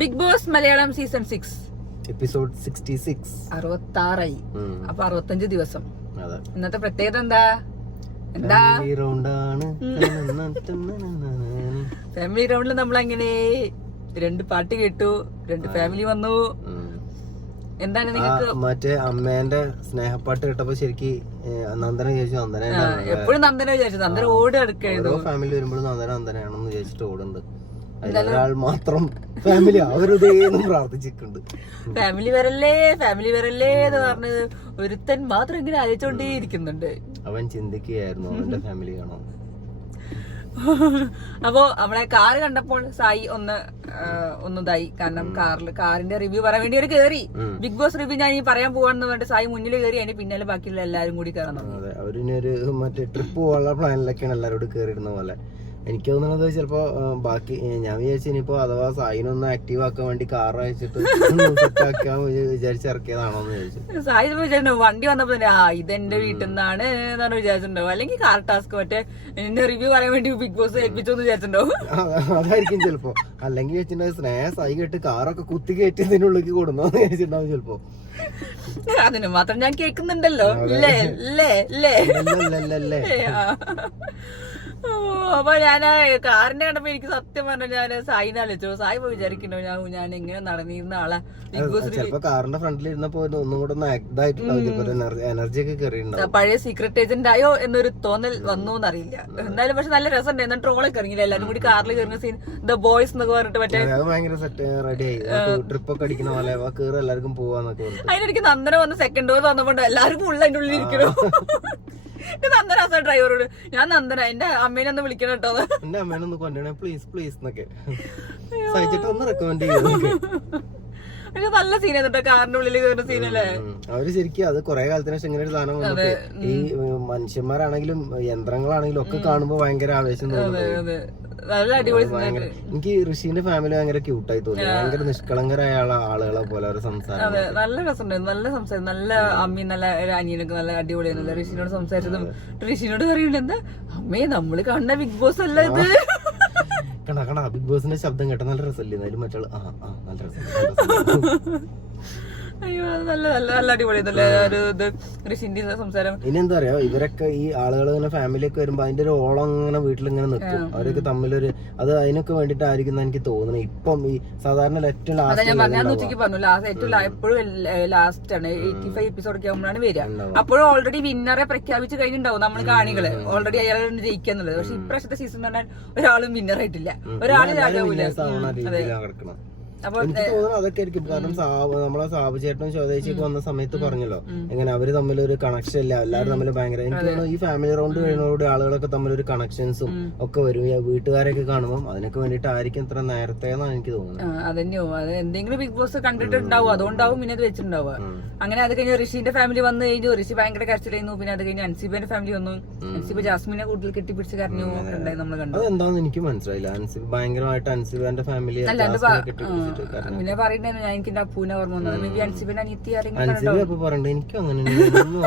Big Boss Malayalam season 6 episode 66 66 അപ്പൊ 65 ദിവസം. അതെ. ഇന്നത്തെ പ്രത്യേകത എന്താ? ഫാമിലി റൗണ്ടിൽ നമ്മളങ്ങനെ 2 പാട്ട് കേട്ടു, 2 ഫാമിലി വന്നു. എന്താണ് നിങ്ങൾക്ക് മറ്റേ അമ്മേന്റെ സ്നേഹപ്പാട്ട് കേട്ടപ്പോ ശരിക്ക് നന്ദന ചോദിച്ചു. നന്ദന എപ്പോഴും നന്ദന വിചാരിച്ചു, നന്ദന ഓടി എടുക്കായിരുന്നു. ഫാമിലി വരുമ്പോഴും നന്ദനയാണെന്ന് വിചാരിച്ചിട്ട് ഓടുന്നുണ്ട്. ഒരാൾ മാത്രം ഫാമിലി അവരുതേന്നും പ്രാർത്ഥിച്ചിട്ടുണ്ട്. ഫാമിലി വരല്ലേ എന്ന് പറഞ്ഞ് ഒരുത്തൻ മാത്രം ഇങ്ങനെ അയച്ചോണ്ടേ ഇരിക്കുന്നുണ്ട്. അവൻ ചിന്തിക്കുകയായിരുന്നു അവന്റെ ഫാമിലി കാണോ. അപ്പോ നമ്മളെ കാറ് കണ്ടപ്പോൾ സായി ഒന്നിതായി. കാരണം കാറിന്റെ റിവ്യൂ പറയാൻ വേണ്ടി ഒരു കേറി. ബിഗ് ബോസ് റിവ്യൂ ഞാൻ ഈ പറയാൻ പോവാന്ന് പറഞ്ഞിട്ട് സായി മുന്നിൽ കയറി, അതിന് പിന്നാലെ ബാക്കിയുള്ള എല്ലാരും കൂടി കയറണം. അതെ, അവരിനൊരു മറ്റേ ട്രിപ്പ് പോകാനുള്ള പ്ലാനിലൊക്കെയാണ് എല്ലാവരോടും കയറിയിരുന്ന പോലെ. എനിക്ക് തോന്നുന്നത് ചിലപ്പോ ബാക്കി ഞാൻ വിചാരിച്ചു ഇനിയിപ്പോ അഥവാ സായിനൊന്ന് ആക്റ്റീവ് ആക്കാൻ വേണ്ടി കാർ അയച്ചിട്ട് സെറ്റാക്കാൻ വിചാരിച്ചിറക്കിയതാണോന്ന് ചോദിച്ചു. സായി വിചാരിച്ചിട്ടുണ്ടോ വണ്ടി വന്നപ്പോ തന്നെ ഇതെന്റെ വീട്ടിൽ നിന്നാണ് എന്നാണ് വിചാരിച്ചിട്ടുണ്ടാവും. അല്ലെങ്കിൽ കാർ ടാസ്ക് മറ്റേ എന്റെ റിവ്യൂ പറയാൻ വേണ്ടി ബിഗ് ബോസ് ഏൽപ്പിച്ചോന്ന് വിചാരിച്ചിട്ടുണ്ടാവും. അതായിരിക്കും ചിലപ്പോ. അല്ലെങ്കിൽ വെച്ചിട്ടുണ്ടെങ്കിൽ സ്നേഹ സായി കേട്ട് കാറൊക്കെ കുത്തി കയറ്റിയതിനുള്ളിലേക്ക് കൊടുന്നോന്ന് വിചാരിച്ചിട്ടുണ്ടാവും ചിലപ്പോ. അതിന് മാത്രം ഞാൻ കേൾക്കുന്നുണ്ടല്ലോ. അപ്പൊ ഞാൻ കാറിന്റെ കണ്ടപ്പോ എനിക്ക് സത്യം പറഞ്ഞ ഞാൻ സായിനെ ആലോചിച്ചു. സായി പോയി വിചാരിക്കണോ ഞാൻ എങ്ങനെ നടന്നിരുന്ന ആളെ ബിഗ് ബോസ് ചിലപ്പോ കാറിന്റെ ഫ്രണ്ടിൽ ഇരുന്നപ്പോ ഒന്നും കൂടെ എനർജി ഒക്കെ കയറിയിട്ടുണ്ടാവും. പഴയ സീക്രട്ട് ഏജന്റ് ആയോ എന്നൊരു തോന്നൽ വന്നു എന്നറിയില്ല. എന്തായാലും പക്ഷെ നല്ല രസം. എന്നാൽ ട്രോളൊക്കെ ഇറങ്ങില്ല, എല്ലാരും കൂടി കാറിൽ കയറുന്ന സീൻ, ദ ബോയ്സ് എന്നൊക്കെ പറഞ്ഞിട്ട് മറ്റേ ഭയങ്കര സെറ്റ് റെഡി ആയി. ട്രിപ്പ് ഒക്കെ അടിക്കുന്ന പോലെ കയറി എല്ലാവർക്കും പോവാന്നൊക്കെ. അതിനിടയ്ക്ക് നന്ദന വന്ന് സെക്കൻഡ് ഡോസ് വന്നപ്പോണ്ട് എല്ലാവർക്കും ഉള്ള അതിന്റെ ഉള്ളിൽ ഇരിക്കണോ. നന്ദന ഡ്രൈവറോട് ഞാൻ നന്ദന എന്റെ അമ്മേനെ ഒന്ന് വിളിക്കണം കേട്ടോ, എന്റെ അമ്മേനെ ഒന്ന് കൊണ്ടുവരണേ പ്ലീസ് എന്നൊക്കെ സഹിച്ചിട്ട് ഒന്ന് റെക്കമെൻഡ് ചെയ്തു. നല്ല സീൻ കേട്ടോ, കാറിന്റെ ഉള്ളിൽ കയറുന്ന സീനല്ലേ. അവര് ശരിക്കും അത് കുറെ കാലത്തിന് ശേഷം ഇങ്ങനെ ഒരു സാധനം വന്നിട്ട് ഈ മനുഷ്യന്മാരാണെങ്കിലും യന്ത്രങ്ങളാണെങ്കിലും ഒക്കെ കാണുമ്പോ ഭയങ്കര ആവേശം തോന്നുന്നു. നല്ല അടിപൊളി. എനിക്ക് ഋഷിന്റെ ഫാമിലി ഭയങ്കര ക്യൂട്ടായി തോന്നി. ഭയങ്കര നിഷ്കളങ്കരായ ആളുകളെ പോലെ അവരുടെ സംസാരം. അതെ, നല്ല രസമുണ്ടായിരുന്നു, നല്ല സംസാരം. നല്ല അമ്മയും നല്ല അനിയനൊക്കെ നല്ല അടിപൊളിയായിരുന്നല്ലോ. ഋഷിനോട് സംസാരിച്ചതും ഋഷിനോട് പറയുന്നുണ്ട് എന്താ അമ്മയെ നമ്മള് കാണുന്ന ബിഗ് ബോസ് അല്ല ഇത്. കണ ബിഗ് ബോസിന്റെ ശബ്ദം കേട്ട നല്ല രസമല്ലേ. എന്നാലും മറ്റുള്ള നല്ല രസം. അയ്യോ നല്ല നല്ല നല്ല അടിപൊളിയായിരുന്നല്ലേ ഒരു ഋഷിന്റെ സംസാരം. ഇനി എന്താ പറയാ, ഇവരൊക്കെ ഈ ആളുകൾ ഇങ്ങനെ ഫാമിലി ഒക്കെ വരുമ്പോ അതിന്റെ ഒരു ഓളം ഇങ്ങനെ വീട്ടിലിങ്ങനെ നിൽക്കും. അവരൊക്കെ തമ്മിലൊരു അത് അതിനൊക്കെ വേണ്ടിയിട്ടായിരിക്കും എനിക്ക് തോന്നുന്നത്. ഇപ്പം ഈ സാധാരണ ഏറ്റവും എപ്പോഴും ലാസ്റ്റ് ആണ് 85 എപ്പിസോഡൊക്കെ ആകുമ്പോഴാണ് വരിക. അപ്പോഴും ഓൾറെഡി വിന്നറെ പ്രഖ്യാപിച്ച് കഴിഞ്ഞിട്ടുണ്ടാവും നമ്മൾ കാണികള്. ഓൾറെഡി അയാളെ ജയിക്കാന്നുള്ളത്. പക്ഷെ ഇപ്രാവശ്യത്തെ സീസൺ പറഞ്ഞാൽ ഒരാളും വിന്നർ ആയിട്ടില്ല, ഒരാളും രാജാവൂല. എനിക്ക് തോന്നുന്നു അതൊക്കെ ആയിരിക്കും. കാരണം നമ്മളെ സാബു ചേട്ടനും ശോതേച്ചിക്ക് വന്ന സമയത്ത് പറഞ്ഞല്ലോ എങ്ങനെ അവര് തമ്മിലൊരു കണക്ഷൻ ഇല്ല, എല്ലാവരും തമ്മിൽ ഭയങ്കര. എനിക്ക് തോന്നുന്നു ഈ ഫാമിലി റൗണ്ട് കഴിയുന്നതോടെ ആളുകളൊക്കെ തമ്മിലൊരു കണക്ഷൻസും ഒക്കെ വരും. വീട്ടുകാരൊക്കെ കാണുമ്പോൾ അതിനൊക്കെ വേണ്ടിട്ട് ആയിരിക്കും ഇത്ര നേരത്തെ എന്നാണ് എനിക്ക് തോന്നുന്നത്. അതന്നെയോ, അത് എന്തെങ്കിലും ബിഗ് ബോസ് കണ്ടിട്ടുണ്ടാവും, അതുകൊണ്ടാവും പിന്നെ അത് വെച്ചിട്ടുണ്ടാവുക. അങ്ങനെ അത് കഴിഞ്ഞ് ഋഷിന്റെ ഫാമിലി വന്നു കഴിഞ്ഞു. ഋഷി ഭയങ്കര കരച്ചിലായിരുന്നു. പിന്നെ അത് കഴിഞ്ഞ് അൻസിബന്റെ ഫാമിലി വന്നു. അൻസിബ ജാസ്മിനെ കൂടുതൽ കെട്ടിപ്പിടിച്ച് കരഞ്ഞു ഉണ്ടായി നമ്മൾ കണ്ടു. അതെന്താന്ന് എനിക്ക് മനസ്സിലായില്ല. അൻസിബ ഭയങ്കരമായിട്ട് അൻസിബന്റെ ഫാമിലി പിന്നെ പറയുന്നത് ഞാൻ എനിക്ക് അപ്പൂനെ ഓർമ്മ വന്നത്. മേ ബി അൻസിബിന്റെ അനിയത്തി അപ്പൊ പറയണ്ട. എനിക്ക് അങ്ങനെ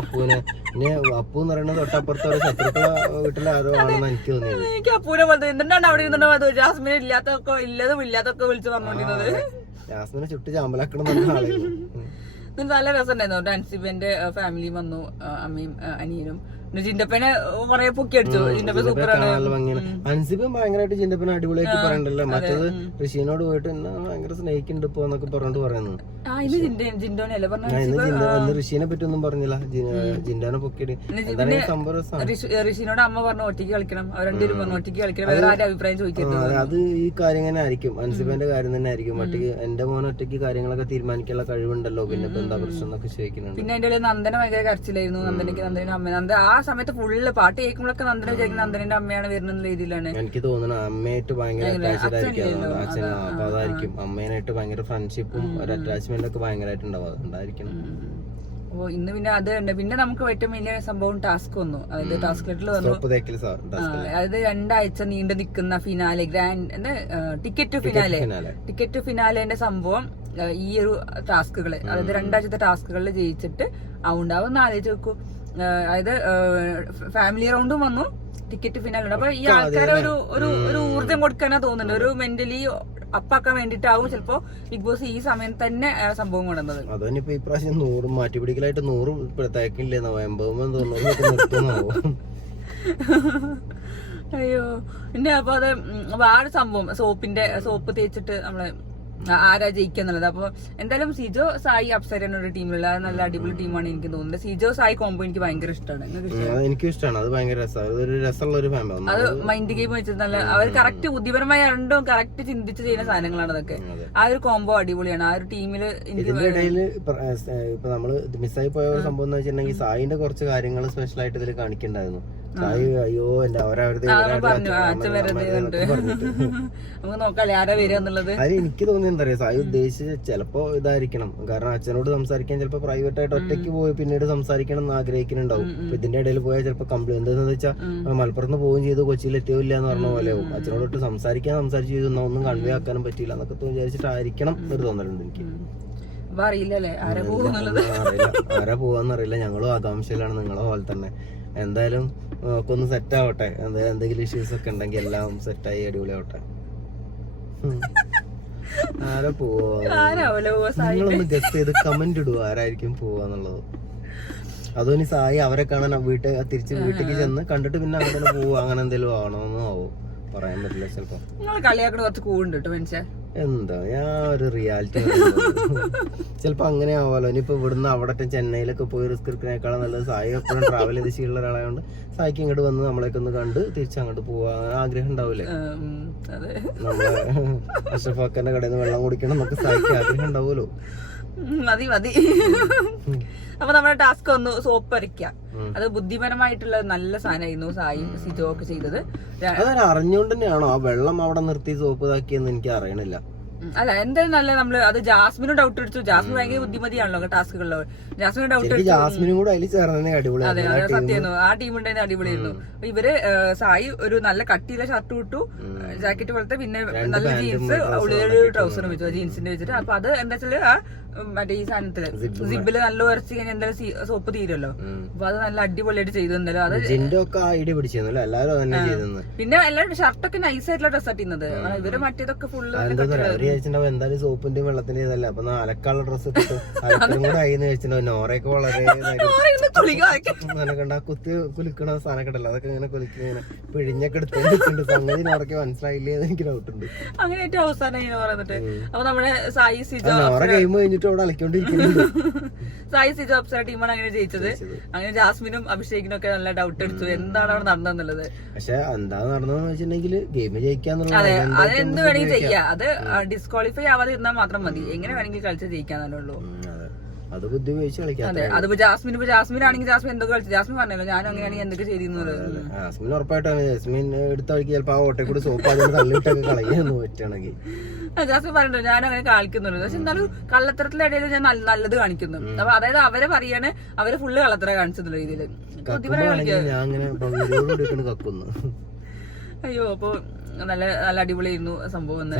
അപ്പൂനെ പിന്നെ അപ്പു എന്ന് പറയുന്നത് തൊട്ടപ്പുറത്തെ ഒരു ശത്രുക്കള വീട്ടിലെ ആരോ ആണെന്ന് എനിക്ക് തോന്നിയത്. എനിക്ക് അപ്പൂനെ പോലത്തെ എന്തുകൊണ്ടാണ് അവിടെ ഇരുന്നുണ്ടോ ജാസ്മിനെ ഇല്ലാത്തൊക്കെ വിളിച്ച് പറഞ്ഞോണ്ടിരുന്നത്. ജാസ്മിനെ ചുട്ട് ചാമ്പലാക്കണം എന്നുള്ള ആളായിരുന്നു. നല്ല രസം ഉണ്ടായിരുന്നു. അൻസിബന്റെ ഫാമിലിയും വന്നു, അമ്മയും അനിയനും. ജിൻഡപ്പനെ കുറെ പൊക്കി അടിച്ചു. ജിൻഡപ്പ സൂപ്പറാണ്. അൻസിബൻ ഭയങ്കരമായിട്ട് ജിൻഡപ്പനെ അടിപൊളിയായിട്ട് പറയണ്ടല്ലോ. മറ്റത് ഋഷീനോട് പോയിട്ട് എന്നെ ഭയങ്കര സ്നേഹിക്കുന്നുണ്ട് ഇപ്പൊ എന്നൊക്കെ പറഞ്ഞിട്ട് പറയുന്നു. ഋഷീനെ പറ്റി ഒന്നും പറഞ്ഞില്ല. ജിൻഡോനെ പൊക്കിയിട്ട് ഋഷീനോട് അമ്മ പറഞ്ഞു ഒറ്റയ്ക്ക് കളിക്കണം, രണ്ടുപേരും പറഞ്ഞു ഒറ്റയ്ക്ക് കളിക്കണം, വേറെ ആരും അഭിപ്രായം ചോദിക്കരുത്. അത് ഈ കാര്യം തന്നെ ആയിരിക്കും, അൻസിബന്റെ കാര്യം തന്നെ ആയിരിക്കും. മറ്റേ എന്റെ മോൻ ഒറ്റയ്ക്ക് കാര്യങ്ങളൊക്കെ തീരുമാനിക്കാനുള്ള കഴിവുണ്ടല്ലോ, പിന്നെ ഇപ്പൊ എന്താ പ്രശ്നം എന്നൊക്കെ ചോദിക്കുന്നുണ്ട്. പിന്നെ അതിന്റെ നന്ദന ഭയങ്കര കരച്ചിലായിരുന്നു. നന്ദനന്റെ അമ്മ നന്ദ ആ സമയത്ത് ഫുള്ള് പാട്ട് കേൾക്കുമ്പോഴൊക്കെ നന്ദന വിചാരിക്കുന്ന നന്ദനന്റെ അമ്മയാണ് വരുന്ന രീതിയിലാണ് എനിക്ക് തോന്നുന്നത്. അമ്മയായിട്ട് ഭയങ്കര അറ്റാച്ച്ഡ് ആയിരിക്കും അച്ഛൻ. അപ്പൊ അതായിരിക്കും അമ്മേനായിട്ട് ഭയങ്കര ഫ്രണ്ട്ഷിപ്പും ഒരു അറ്റാച്ച്മെന്റ് ഒക്കെ ഭയങ്കരമായിട്ട് ഉണ്ടാവും. അതുകൊണ്ടായിരിക്കണം. അപ്പൊ ഇന്ന് പിന്നെ അത് ഉണ്ട്. പിന്നെ നമുക്ക് ഏറ്റവും വലിയ സംഭവം ടാസ്ക് വന്നു. അതായത് ടാസ്ക് ലെറ്റർ വന്നു. അതായത് 2 ആഴ്ച നീണ്ടു നിൽക്കുന്ന ഫിനാലെ, ഗ്രാൻഡ് ടിക്കറ്റ് ഫിനാലേന്റെ സംഭവം. ഈ ഒരു ടാസ്കുകള്, അതായത് 2 ആഴ്ചത്തെ ടാസ്കുകളിൽ ജയിച്ചിട്ട് ഉണ്ടാവും. ആലോചിച്ച് നോക്കൂ. അതായത് ഫാമിലി റൗണ്ടും വന്നു, ടിക്കറ്റ് ഫിനാലുണ്ട്. അപ്പൊ ഈ ആൾക്കാരെ ഒരു ഊർജം കൊടുക്കാനാ തോന്നുന്നുണ്ട്. ഒരു മെന്റലി അപ്പാക്കാൻ വേണ്ടിട്ടാവും ചിലപ്പോ ബിഗ് ബോസ് ഈ സമയം തന്നെ സംഭവം കൊണ്ടുവന്നത്. അതന്നെ ഈ പ്രാവശ്യം 100 മാറ്റിപ്പിടിക്കലായിട്ട് 100 തേക്കില്ലേന്നോ 80 നിർത്തുന്നാവും. അയ്യോ പിന്നെ അപ്പൊ അത് വേറെ സംഭവം സോപ്പ് തേച്ചിട്ട് നമ്മള് ആരാ ജയിക്കാന്നുള്ളത്. അപ്പൊ എന്തായാലും സിജോ സായി അപ്സരയാണ് ഒരു ടീമിലുള്ള നല്ല അടിപൊളി ടീമാണ് എനിക്ക് തോന്നുന്നത്. സിജോ സായി കോംബോ എനിക്ക് ഭയങ്കര ഇഷ്ടമാണ്. എനിക്കും ഇഷ്ടമാണ്. അത് ഭയങ്കര രസമാണ്. ഒരു രസമുള്ള ഒരു ഫാമിലി. അത് മൈൻഡ് ഗെയിം വെച്ചത് നല്ല അവർ കറക്റ്റ് ബുദ്ധിപരമായി രണ്ടും കറക്റ്റ് ചിന്തിച്ച് ചെയ്യുന്ന സാധനങ്ങളാണ് അതൊക്കെ. ആ ഒരു കോംബോ അടിപൊളിയാണ്. ആ ഒരു ടീമില് ഇതിന്റെ ഇടയില് ഇപ്പൊ നമ്മള് മിസ്സായി പോയ ഒരു സംഭവം എന്ന് വെച്ചിട്ടുണ്ടെങ്കിൽ സായിന്റെ കുറച്ച് കാര്യങ്ങൾ സ്പെഷ്യൽ ആയിട്ട് ഇതിൽ കാണിക്കണ്ടായിരുന്നു. സായി അയ്യോ എന്റെ നമുക്ക് നോക്കാല്ലേ ആരാ വരിക എന്നുള്ളത്. അത് എനിക്ക് തോന്നി എന്താ പറയാ സായി ഉദ്ദേശിച്ച് ചിലപ്പോ ഇതായിരിക്കണം. കാരണം അച്ഛനോട് സംസാരിക്കാൻ ചിലപ്പോ പ്രൈവറ്റ് ആയിട്ട് ഒറ്റയ്ക്ക് പോയി പിന്നീട് സംസാരിക്കണം എന്ന് ആഗ്രഹിക്കുന്നുണ്ടാവും. ഇതിന്റെ ഇടയിൽ പോയാൽ ചിലപ്പോ കംപ്ലൈന്റ് എന്താന്ന് വെച്ചാൽ മലപ്പുറത്ത് പോവുകയും ചെയ്തു കൊച്ചിയിൽ എത്തിയില്ല എന്ന് പറഞ്ഞ പോലെയാവും. അച്ഛനോട് സംസാരിച്ചു ചെയ്തു ഒന്നും കൺവേ ആക്കാനും പറ്റിയില്ല എന്നൊക്കെ വിചാരിച്ചിട്ടായിരിക്കണം ഒരു തോന്നലുണ്ട് എനിക്ക്. അറിയില്ലല്ലേ ആരാ പോവാന്നറിയില്ല. ഞങ്ങളും ആകാംക്ഷയിലാണ് നിങ്ങളെ പോലെ തന്നെ. എന്തായാലും ഒന്ന് സെറ്റ് ആവട്ടെ. എന്തെങ്കിലും ഇഷ്യൂസ് ഒക്കെ ഉണ്ടെങ്കിൽ എല്ലാം സെറ്റായി അടിപൊളി ആവട്ടെ. ആരാ നിങ്ങളൊന്ന് ഗസ് ചെയ്ത് കമന്റ് ഇടുക ആരായിരിക്കും പോവാന്നുള്ളത്. അതോ ഇനി സായി അവരെ കാണാൻ തിരിച്ച് വീട്ടിലേക്ക് ചെന്ന് കണ്ടിട്ട് പിന്നെ അങ്ങനെ പോവുക അങ്ങനെ എന്തെങ്കിലും ആവണമെന്നും ആവും. പറയാൻ പറ്റില്ല. ചിലപ്പോ കളിയാക്കണ കുറച്ച് കൂടുണ്ട് മനുഷ്യ. എന്താ ഞാൻ ഒരു റിയാലിറ്റി ചിലപ്പോ അങ്ങനെ ആവാലോ. ഇനിയിപ്പോ ഇവിടുന്ന് അവിടെ ചെന്നൈയിലൊക്കെ പോയി റിസ്ക് എടുക്കുന്നതിനേക്കാളും നല്ലത് സായി എപ്പോഴും ട്രാവൽ ചെയ്ത് ശീലമുള്ള ഒരാളായതുകൊണ്ട് സായിക്ക് ഇങ്ങോട്ട് വന്ന് നമ്മളെയൊക്കെ ഒന്ന് കണ്ട് തിരിച്ചങ്ങോട്ട് പോവാ ആഗ്രഹം ഉണ്ടാവൂലേ. നമ്മളെ അഷ്റഫാക്കന്റെ കടയിൽ നിന്ന് വെള്ളം കുടിക്കണം എന്നൊക്കെ സായിക്ക് ആഗ്രഹം ഉണ്ടാവുമല്ലോ. മതി അപ്പൊ നമ്മുടെ ടാസ്ക് ഒന്ന് സോപ്പ് അരയ്ക്കാം. അത് ബുദ്ധിപരമായിട്ടുള്ള നല്ല സാധനമായിരുന്നു സായി സിജോ ഒക്കെ ചെയ്തത്. അറിഞ്ഞുകൊണ്ട് തന്നെയാണോ ആ വെള്ളം അവിടെ നിർത്തി സോപ്പ് ഇതാക്കിയെന്ന് എനിക്ക് അറിയണില്ല. അല്ല എന്തായാലും നല്ല നമ്മള് അത് ജാസ്മിനും ഡൗട്ട് അടിച്ചു. ജാസ്മിൻ ഭയങ്കര ബുദ്ധിമതിയാണല്ലോ ടാസ്കുകളിലോ. ജാസ്മിന് ഡൗട്ട് ജാസ്മിനും കൂടെ അതിൽ ചേർന്നേ അടിപൊളി. അതെ സത്യമായിരുന്നു. ആ ടീം ഉണ്ടായിരുന്നു അടിപൊളിയായിരുന്നു. ഇവര് സായി ഒരു നല്ല കട്ടിയിലെ ഷർട്ട് ഇട്ടു, ജാക്കറ്റ് പോലത്തെ, പിന്നെ നല്ല ജീൻസ് ഉള്ളിലൊരു ട്രൗസറും വെച്ചു ജീൻസിന്റെ വെച്ചിട്ട്. അപ്പൊ അത് എന്താ വെച്ചാല് മറ്റേ ഈ സാധനത്തില് സിബില് നല്ല ഉരച്ച് കഴിഞ്ഞാൽ എന്തായാലും സോപ്പ് തീരുമല്ലോ. അപ്പൊ അത് നല്ല അടിപൊളിയായിട്ട് ചെയ്തു. എന്തായാലും അത് പിന്നെ എല്ലാവരും ഷർട്ടൊക്കെ നൈസ് ആയിട്ടുള്ള ഡ്രസ് ആട്ടിരുന്നത്. ഇവര് മറ്റേതൊക്കെ ഫുള്ള് എന്തായാലും സോപ്പിന്റെയും വെള്ളത്തിന്റെയും ഇതല്ല. അപ്പൊ അലക്കാനുള്ള ഡ്രസ്സ് വെച്ചിട്ടുണ്ടോ. നോറയൊക്കെ വളരെ കുലിക്കണ സാധനമൊക്കെ ഉണ്ടല്ലോ. അതൊക്കെ ഇങ്ങനെ കുലിക്ക് ഇങ്ങനെ പിഴിഞ്ഞൊക്കെ എടുത്തിട്ടുണ്ട്. സംഗതി നോറയ്ക്ക് മനസ്സിലായില്ലേ എന്ന് എനിക്ക് ഡൗട്ടുണ്ട്. അങ്ങനെ ഏറ്റവും അവസാനം ഇങ്ങനെ പറയുന്നിട്ട് അപ്പൊ നമ്മുടെ സായി സിജോ നോറ കഴിയുമ്പോ കഴിഞ്ഞിട്ട് അവിടെ അലക്കൊണ്ടിരിക്കുന്നുണ്ട്. സായി സിജോ അപ്സര ടീമാണ് അങ്ങനെ ജയിച്ചത്. അങ്ങനെ ജാസ്മിനും അഭിഷേകിനും ഒക്കെ നല്ല ഡൗട്ട് അടിച്ചു എന്താണ് അവിടെ നടന്നെന്നുള്ളത്. പക്ഷെ എന്താ നടന്നതെന്ന് വെച്ചിട്ടുണ്ടെങ്കിൽ ഗെയിം ജയിക്കാന്നുള്ള അത് എന്ത് വേണമെങ്കിൽ ചെയ്യാം. അത് ഡിസ്ക്വാളിഫൈ ആവാതെ ഇരുന്നാൽ മാത്രം മതി. എങ്ങനെ വേണമെങ്കിൽ കളിച്ച് ജയിക്കാന്നല്ലേ ഉള്ളൂ. അത് ബുദ്ധി ഉപയോഗിച്ച് കളിക്കാം. അതെ അതിപ്പോ ജാസ്മിൻ ആണെങ്കിൽ ജാസ്മിൻ എന്തൊക്കെ കളിച്ചു. ജാസ്മിൻ പറഞ്ഞല്ലോ ഞാനും അങ്ങനെയാണെങ്കിൽ എന്തൊക്കെ ചെയ്തിരുന്നത്. ജാസ്മിൻ ഉറപ്പായിട്ടാണ്. ജാസ്മിൻ എടുത്ത വഴിക്ക് ചിലപ്പോ ആ ഓട്ടെ കൂടി സോപ്പ് അതിന് തള്ളിയിട്ടൊക്കെ കളയാന്ന് പറ്റുകയാണെങ്കിൽ. ജാസ്മിൻ പറഞ്ഞിട്ടുണ്ട് ഞാനും അങ്ങനെ കാണിക്കുന്നുള്ളൂ. പക്ഷെ എന്നാലും കള്ളത്തരത്തിന്റെ ഇടയിൽ ഞാൻ നല്ലത് കാണിക്കുന്നു. അപ്പൊ അതായത് അവരെ പറയാണ് അവര് ഫുള്ള് കള്ളത്തര കാണിച്ചെന്നുള്ള രീതിയില്. അയ്യോ അപ്പൊ നല്ല നല്ല അടിപൊളിയായിരുന്നു സംഭവം.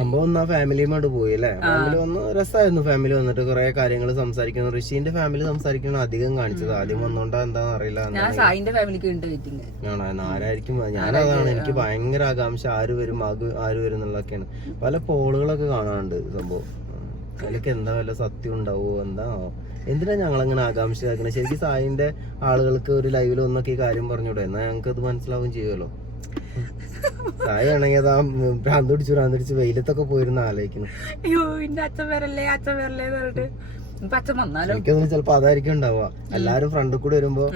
ഫാമിലിയുമായിട്ട് പോയി അല്ലേ. ഫാമിലി വന്ന് രസമായിരുന്നു. ഫാമിലി വന്നിട്ട് കുറെ കാര്യങ്ങൾ സംസാരിക്കുന്നു. ഋഷിന്റെ ഫാമിലി സംസാരിക്കണം അധികം കാണിച്ചത്. ആദ്യം വന്നോണ്ടാ എന്താന്ന് അറിയില്ല. ഞാൻ സായിന്റെ ഫാമിലിക്ക് ആരായിരിക്കും ഞാനതാണ്. എനിക്ക് ഭയങ്കര ആകാംക്ഷ ആര് വരും എന്നുള്ളതൊക്കെയാണ്. പല പോളുകളൊക്കെ കാണാനുണ്ട് സംഭവം. അതിലൊക്കെ എന്താ വല്ല സത്യം ഉണ്ടാവോ എന്താണോ. എന്തിനാ ഞങ്ങളങ്ങനെ ആകാംക്ഷ ആക്കുന്നത്. ശരിക്കും സായിന്റെ ആളുകൾക്ക് ഒരു ലൈവിൽ ഒന്നൊക്കെ ഈ കാര്യം പറഞ്ഞൂടെ. എന്നാ ഞങ്ങൾക്ക് അത് മനസ്സിലാവും ചെയ്യുമല്ലോ. സായി ആണെങ്കിൽ അതാ ഭ്രാന്ത് പിടിച്ച് വെയിലത്തൊക്കെ പോയിരുന്ന ആലോചിക്കുന്നു. ചിലപ്പോ അതായിരിക്കും ഉണ്ടാവുക. എല്ലാരും ഫ്രണ്ടിൽ കൂടെ വരുമ്പോ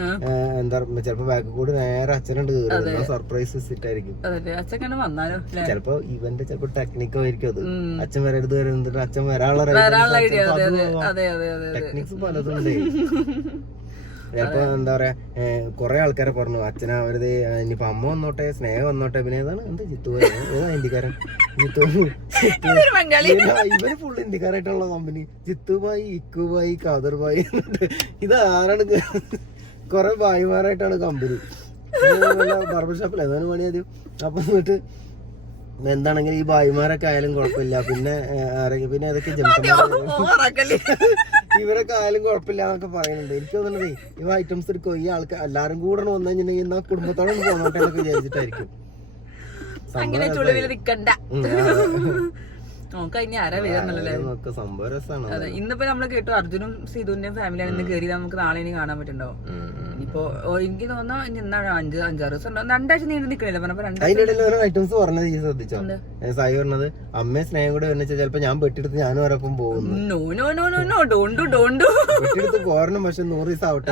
എന്താ ചിലപ്പോ ബാക്കിൽ കൂടെ നേരെ അച്ഛനുണ്ട് കയറും. സർപ്രൈസ് വിസിറ്റ് ആയിരിക്കും ചിലപ്പോ. ഇവന്റെ ചിലപ്പോ ടെക്നിക്കോ ആയിരിക്കും അത്. അച്ഛൻ വരരുത് വരുന്നിട്ട് അച്ഛൻ വരാനുള്ള ടെക്നിക്സ് പലതുണ്ട്. ചിലപ്പോ എന്താ പറയാ കൊറേ ആൾക്കാരെ പറഞ്ഞു അച്ഛനാ അവരത് ഇനിയിപ്പോ അമ്മ വന്നോട്ടെ സ്നേഹം വന്നോട്ടെ. പിന്നെ ഏതാണ് എന്താ ജിത്തുബായി ഏതാ ഹിന്ദിക്കാരൻ ഇവര് ഫുൾ ഹിന്ദിക്കാരായിട്ടുള്ള കമ്പനി. ജിത്തുബായി ഇക്കുബായി ഖാദർബായി ഇത് ആരാണ്. കൊറേ ഭായിമാരായിട്ടാണ് കമ്പനി. ബാർബർ ഷോപ്പിൽ ഏതാണ് പണി ആദ്യം. അപ്പൊ എന്നിട്ട് എന്താണെങ്കിൽ ഈ ഭായിമാരൊക്കെ ആയാലും കുഴപ്പമില്ല. പിന്നെ ഏതൊക്കെ ഇവരൊക്കെ ആയാലും കുഴപ്പമില്ല എന്നൊക്കെ പറയുന്നുണ്ട്. എനിക്ക് തോന്നുന്നത് ഇവ ഐറ്റംസ് എടുക്കും ഈ ആൾക്കാർ എല്ലാരും കൂടെ വന്നു കഴിഞ്ഞിട്ടുണ്ടെങ്കിൽ എന്നാ കുടുംബത്തോടെ പോന്നോട്ടെ എന്നൊക്കെ വിചാരിച്ചിട്ടായിരിക്കും. നോക്കാം ഇനി ആരാ വരുന്നുള്ളല്ലേ. നോക്ക് സംഭവം രസമാണ്. അതെ, ഇന്നിപ്പോ നമ്മള് കേട്ടു അർജുനും സീതുവിന്റെയും ഫാമിലിയാണ് ഇന്ന് കയറി. നമുക്ക് നാളെ ഇനി കാണാൻ പറ്റുന്നുണ്ടാവും. ഇനിയിപ്പോ എനിക്ക് തോന്നുന്നു ഇനി എന്താണ് 5-6 ദിവസം ഉണ്ടാവും. 2 ആഴ്ച നീണ്ടു നിക്കണില്ല പറഞ്ഞപ്പോ 2 അതിന്റെ ഇടയിൽ ഓരോ ഐറ്റംസ് പറഞ്ഞത് ഈ ശ്രദ്ധിച്ചോ? സായി പറഞ്ഞത് അമ്മയെ സ്നേഹം കൂടെ വരുന്ന ചിലപ്പോ ഞാൻ പെട്ടെടുത്ത് ഞാനും അവരൊപ്പം പോകുന്നു. പെട്ടെടുത്ത് പോരണം, പക്ഷെ 100 ദിവസം ആവട്ടെ.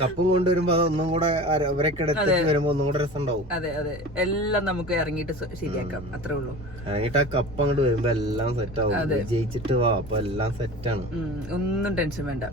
കപ്പും കൊണ്ടുവരുമ്പോ അതൊന്നും കൂടെ അവരൊക്കെ എടുത്തിട്ട് വരുമ്പോ ഒന്നും കൂടെ രസം ഉണ്ടാവും. അതെ അതെ, എല്ലാം നമുക്ക് ഇറങ്ങിയിട്ട് ശരിയാക്കാം, അത്രേ ഉള്ളൂ. ഇറങ്ങിട്ട് ആ കപ്പ് അങ്ങോട്ട് വരുമ്പോ എല്ലാം സെറ്റ് ആവും. ജയിച്ചിട്ട് വാ, അപ്പൊ എല്ലാം സെറ്റാണ്, ഒന്നും ടെൻഷൻ വേണ്ട.